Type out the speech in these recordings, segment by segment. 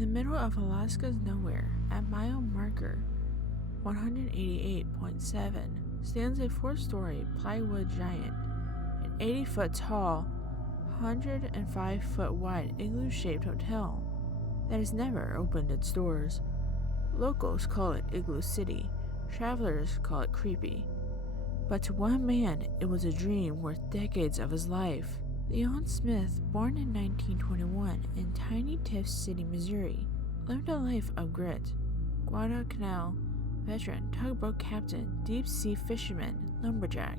In the middle of Alaska's nowhere, at mile marker 188.7, stands a 4-story plywood giant, an 80-foot tall, 105-foot wide igloo-shaped hotel that has never opened its doors. Locals call it Igloo City, travelers call it creepy. But to one man, it was a dream worth decades of his life. Leon Smith, born in 1921 in tiny Tiff City, Missouri, lived a life of grit. Guadalcanal veteran, tugboat captain, deep-sea fisherman, lumberjack.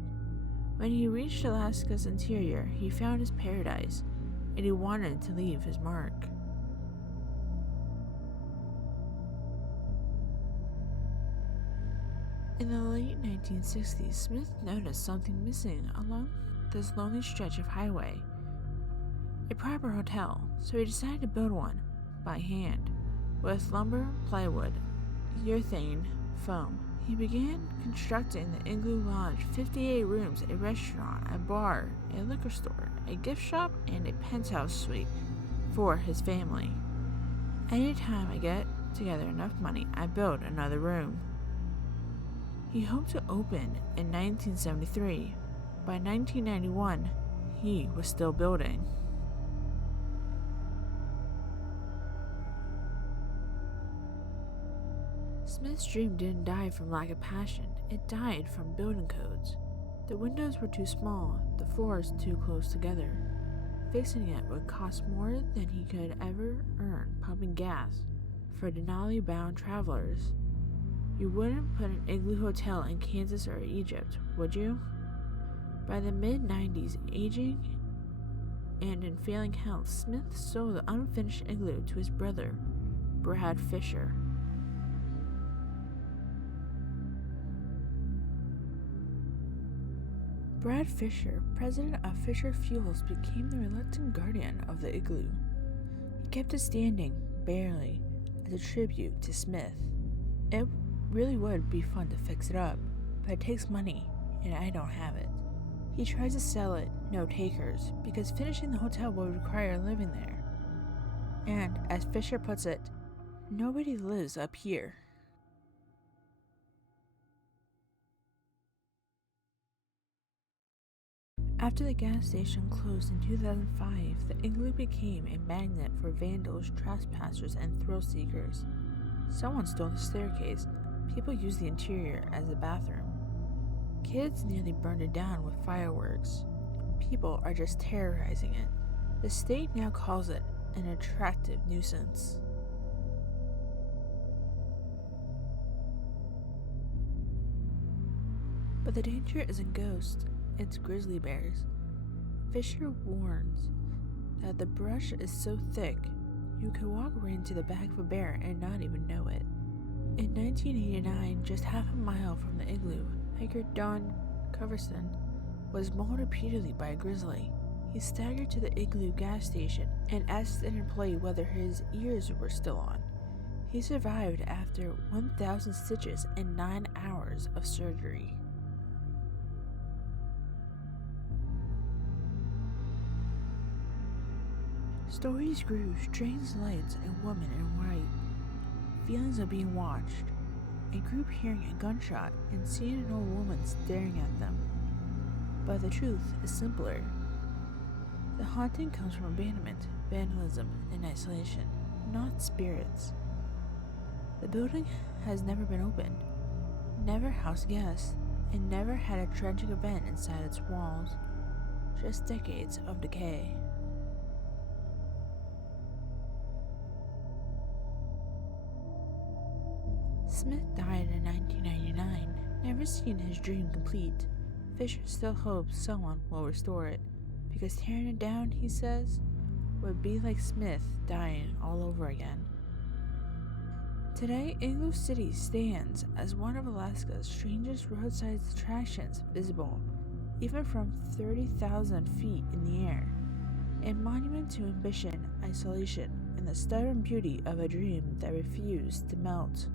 When he reached Alaska's interior, he found his paradise, and he wanted to leave his mark. In the late 1960s, Smith noticed something missing along this lonely stretch of highway. A proper hotel, so he decided to build one by hand with lumber, plywood, urethane, foam. He began constructing the Igloo Lodge, 58 rooms, a restaurant, a bar, a liquor store, a gift shop, and a penthouse suite for his family. Anytime I get together enough money, I build another room. He hoped to open in 1973. By 1991, he was still building. Smith's dream didn't die from lack of passion, it died from building codes. The windows were too small, the floors too close together. Fixing it would cost more than he could ever earn pumping gas for Denali-bound travelers. You wouldn't put an igloo hotel in Kansas or Egypt, would you? By the mid-90s, aging and in failing health, Smith sold the unfinished igloo to his brother, Brad Fisher. Brad Fisher, president of Fisher Fuels, became the reluctant guardian of the igloo. He kept it standing, barely, as a tribute to Smith. It really would be fun to fix it up, but it takes money, and I don't have it. He tries to sell it, no takers, because finishing the hotel would require living there. And, as Fisher puts it, nobody lives up here. After the gas station closed in 2005, the igloo became a magnet for vandals, trespassers, and thrill seekers. Someone stole the staircase. People used the interior as a bathroom. Kids nearly burned it down with fireworks. People are just terrorizing it. The state now calls it an attractive nuisance. But the danger isn't ghosts, it's grizzly bears. Fisher warns that the brush is so thick you could walk right into the back of a bear and not even know it. In 1989, just half a mile from the igloo, hiker Don Coverson was mauled repeatedly by a grizzly. He staggered to the igloo gas station and asked an employee whether his ears were still on. He survived after 1,000 stitches and 9 hours of surgery. Stories grew, strange lights, a woman in white, feelings of being watched, a group hearing a gunshot and seeing an old woman staring at them. But the truth is simpler. The haunting comes from abandonment, vandalism, and isolation, not spirits. The building has never been opened, never housed guests, and never had a tragic event inside its walls, just decades of decay. Smith died in 1999, never seeing his dream complete. Fisher still hopes someone will restore it, because tearing it down, he says, would be like Smith dying all over again. Today, Igloo City stands as one of Alaska's strangest roadside attractions visible, even from 30,000 feet in the air, a monument to ambition, isolation, and the stubborn beauty of a dream that refused to melt.